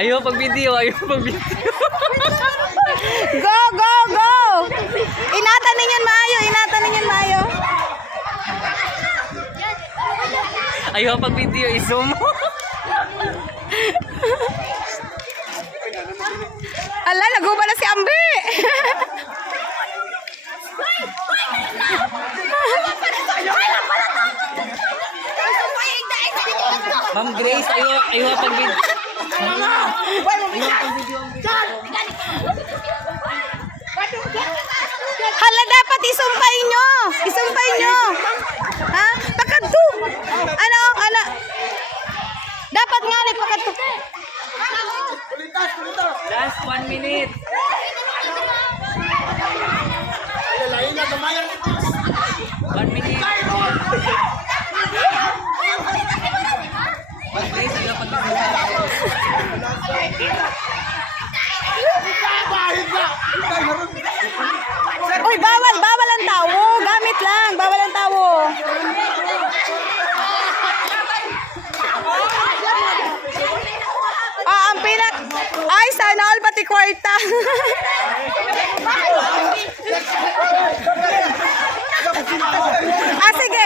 Ayaw pag-video, ayaw pag-video. Go, go, go! Inatan ninyon maayo, inatan ninyon maayo. Ayaw pag-video, iso mo. Ala, naguba na si Ambi. Ma'am Grace, ayaw pag-video. Hala, dapat isumpay nyo. Isumpay nyo. Ha? Pakadto. Ano? Dapat nga pakadto. Last 1 minute. One minute. Grace, ayaw pag-video. Uy, bawal ang tawo. Gamit lang, bawal ang tawo. Ang pinak... Ay, sana all pati kwarta. Sige.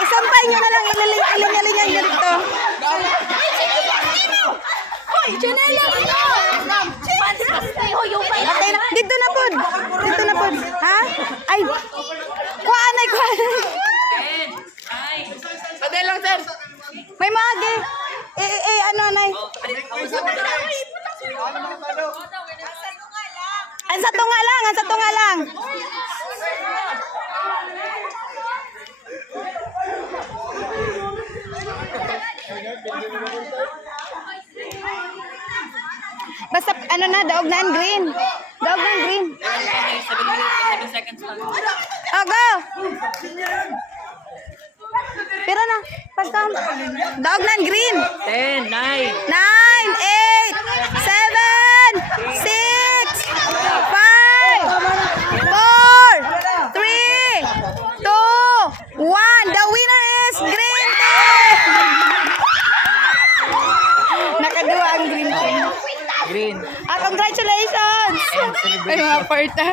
Isampay nyo na lang, ilingalingan nyo dito. Okay na. Dito na pod. Dito na pod. Ha? Ay. Kuhaan ay. Sadel lang, sir. May magi. Ano nay? Ang sa tunga lang. Basta ano na, daog na ang green. Daog na ang green. 7 seconds lang. Oh, go! Pero na, pagka daog na ang green. 10, 9, 9, 8, 7, 6, 5, 4, 3, 2, 1. The winner is green team! Nakadua ang green team. green. Congratulations! And celebration. Ay, mga parta.